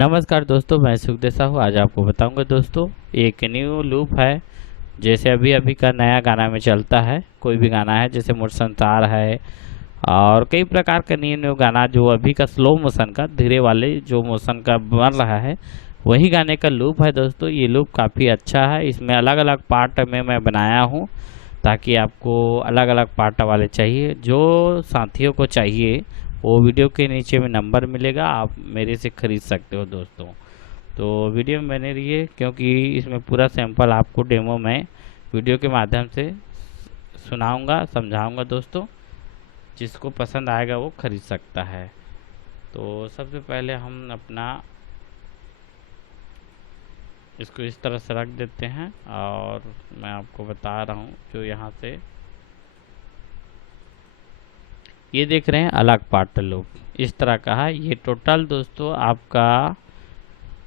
नमस्कार दोस्तों, मैं सुखदेव साहू आज आपको बताऊंगा दोस्तों। एक न्यू लूप है। जैसे अभी अभी का नया गाना में चलता है, कोई भी गाना है जैसे मोर संसार है और कई प्रकार का न्यू न्यू गाना जो अभी का स्लो मोशन का धीरे वाले जो मोशन का बन रहा है, वही गाने का लूप है दोस्तों। ये लूप काफ़ी अच्छा है। इसमें अलग अलग पार्ट में मैं बनाया हूँ ताकि आपको अलग अलग पार्ट वाले चाहिए। जो साथियों को चाहिए वो वीडियो के नीचे में नंबर मिलेगा, आप मेरे से ख़रीद सकते हो दोस्तों। तो वीडियो में बने रहिए क्योंकि इसमें पूरा सैंपल आपको डेमो में वीडियो के माध्यम से सुनाऊंगा, समझाऊंगा दोस्तों। जिसको पसंद आएगा वो खरीद सकता है। तो सबसे पहले हम अपना इसको इस तरह से रख देते हैं और मैं आपको बता रहा हूँ जो यहाँ से ये देख रहे हैं अलग पार्ट लूप इस तरह का है। ये टोटल दोस्तों आपका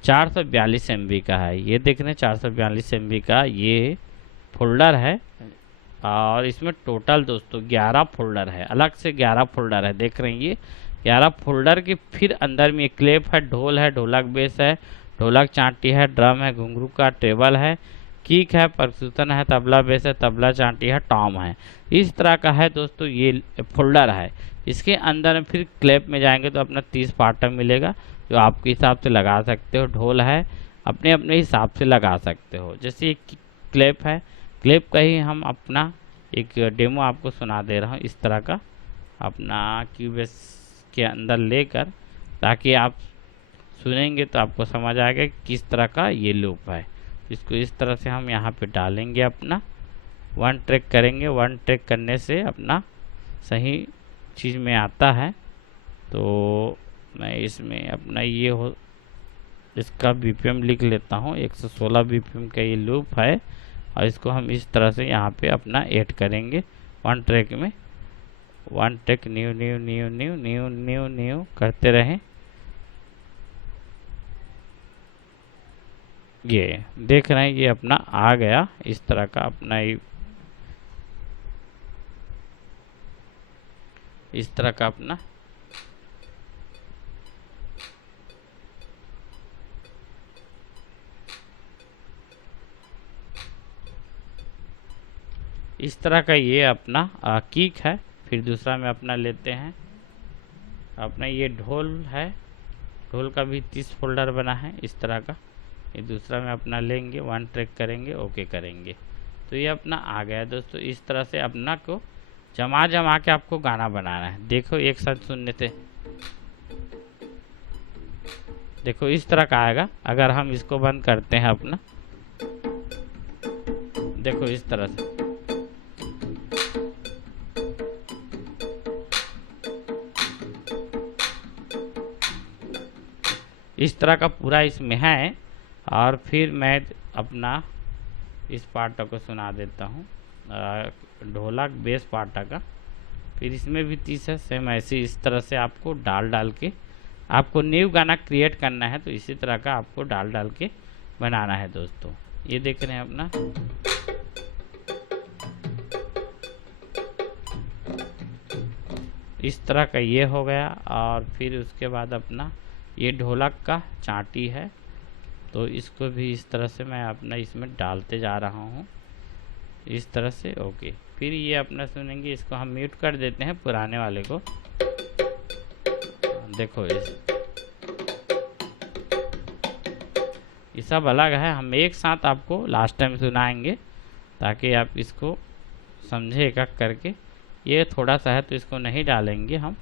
442 MB का है। ये देख रहे हैं 442 MB का ये फोल्डर है और इसमें टोटल दोस्तों 11 फोल्डर है। अलग से 11 फोल्डर है, देख रहे हैं ये 11 फोल्डर के। फिर अंदर में क्लेप है, ढोल है, ढोलक बेस है, ढोलक चांटी है, ड्रम है, घुंघरू का टेबल है, किक है, परक्यूशन है, तबला बेस है, तबला चांटी है, टॉम है। इस तरह का है दोस्तों ये फोल्डर है। इसके अंदर फिर क्लेप में जाएंगे तो अपना 30 पार्ट मिलेगा जो आपके हिसाब से लगा सकते हो। ढोल है, अपने अपने हिसाब से लगा सकते हो। जैसे एक क्लेप है, क्लेप का ही हम अपना एक डेमो आपको सुना दे रहा हूँ इस तरह का अपना क्यूबेस के अंदर लेकर, ताकि आप सुनेंगे तो आपको समझ आएगा किस तरह का ये लूप है। इसको इस तरह से हम यहाँ पे डालेंगे, अपना वन ट्रैक करेंगे। वन ट्रैक करने से अपना सही चीज़ में आता है। तो मैं इसमें अपना ये हो इसका BPM लिख लेता हूँ। 116 BPM का ये लूप है और इसको हम इस तरह से यहाँ पे अपना ऐड करेंगे वन ट्रैक में। One track new new new new new new new करते रहें। ये देख रहे हैं ये अपना आ गया इस तरह का अपना इस तरह का अपना इस तरह का ये अपना किक है। फिर दूसरा में अपना लेते हैं अपना ये ढोल है। ढोल का भी 30 फोल्डर बना है इस तरह का। ये दूसरा में अपना लेंगे, वन ट्रैक करेंगे, ओके करेंगे तो ये अपना आ गया दोस्तों। इस तरह से अपना को जमा जमा के आपको गाना बनाना है। देखो एक साथ सुनने से देखो इस तरह का आएगा। अगर हम इसको बंद करते हैं अपना, देखो इस तरह से इस तरह का पूरा इसमें है। और फिर मैं अपना इस पार्ट को सुना देता हूँ, ढोलक बेस पार्ट का। फिर इसमें भी 30 है, सेम ऐसे इस तरह से आपको डाल डाल के आपको न्यू गाना क्रिएट करना है। तो इसी तरह का आपको डाल डाल के बनाना है दोस्तों। ये देख रहे हैं अपना इस तरह का ये हो गया। और फिर उसके बाद अपना ये ढोलक का चांटी है, तो इसको भी इस तरह से मैं अपना इसमें डालते जा रहा हूँ इस तरह से, ओके। फिर ये अपना सुनेंगे, इसको हम म्यूट कर देते हैं पुराने वाले को। देखो ये सब अलग है, हम एक साथ आपको लास्ट टाइम सुनाएंगे ताकि आप इसको समझे एक एक करके। ये थोड़ा सा है तो इसको नहीं डालेंगे हम।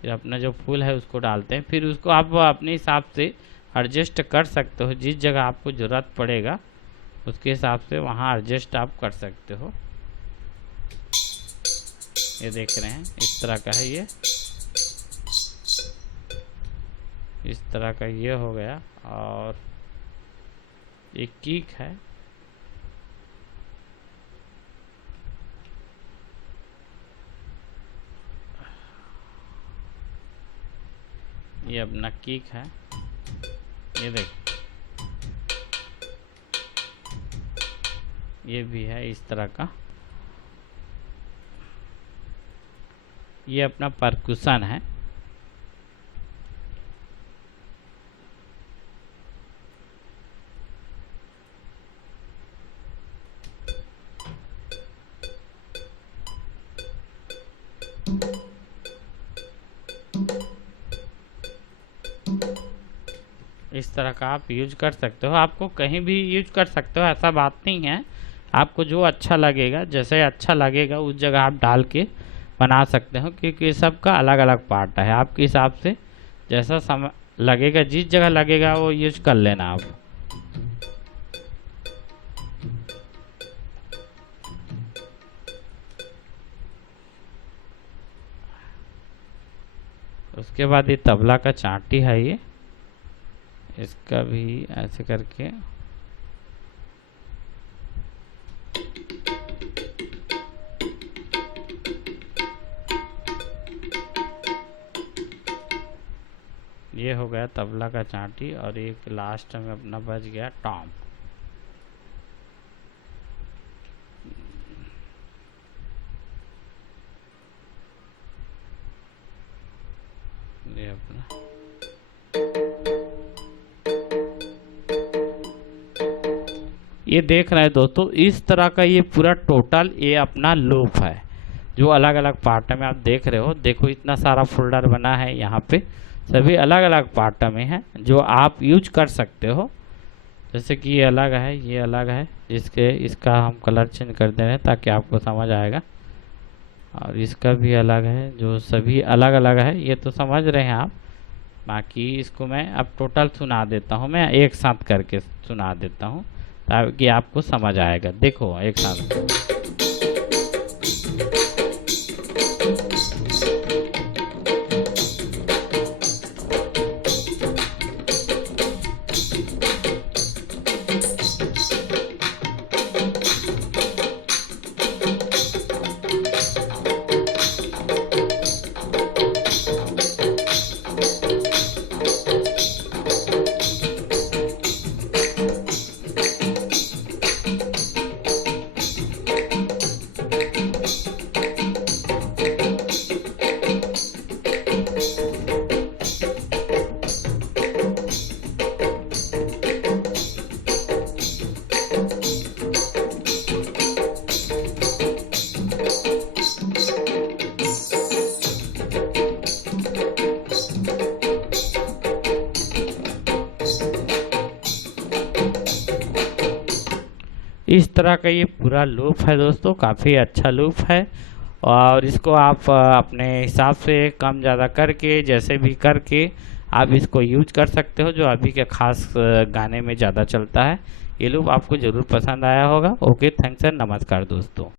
फिर अपना जो फुल है उसको डालते हैं। फिर उसको आप अपने हिसाब से एडजस्ट कर सकते हो, जिस जगह आपको ज़रूरत पड़ेगा उसके हिसाब से वहाँ एडजस्ट आप कर सकते हो। ये देख रहे हैं इस तरह का है, ये इस तरह का ये हो गया। और एक किक है, ये अपना किक है। ये देख ये भी है इस तरह का। ये अपना परक्यूशन है। इस तरह का आप यूज कर सकते हो। आपको कहीं भी यूज कर सकते हो, ऐसा बात नहीं है। आपको जो अच्छा लगेगा, जैसे अच्छा लगेगा उस जगह आप डाल के बना सकते हो, क्योंकि सबका अलग अलग पार्ट है। आपके हिसाब से जैसा समय लगेगा, जिस जगह लगेगा वो यूज कर लेना आप। उसके बाद ये तबला का चांटी है, ये इसका भी ऐसे करके ये हो गया तबला का चांटी। और एक लास्ट में अपना बच गया टॉम। ये अपना ये देख रहे हैं दोस्तों, इस तरह का ये पूरा टोटल ये अपना लूप है, जो अलग अलग पार्ट में आप देख रहे हो। देखो इतना सारा फोल्डर बना है यहाँ पे, सभी अलग अलग पार्ट में है, जो आप यूज कर सकते हो। जैसे कि ये अलग है, ये अलग है, इसका हम कलर चेंज कर दे रहे हैं ताकि आपको समझ आएगा। और इसका भी अलग है, जो सभी अलग अलग है, ये तो समझ रहे हैं आप। बाकी इसको मैं अब टोटल सुना देता हूँ, मैं एक साथ करके सुना देता हूँ ताकि आपको समझ आएगा। देखो एक साथ। इस तरह का ये पूरा लूप है दोस्तों, काफ़ी अच्छा लूप है। और इसको आप अपने हिसाब से कम ज़्यादा करके, जैसे भी करके आप इसको यूज कर सकते हो, जो अभी के खास गाने में ज़्यादा चलता है। ये लूप आपको ज़रूर पसंद आया होगा। ओके, थैंक्स एंड नमस्कार दोस्तों।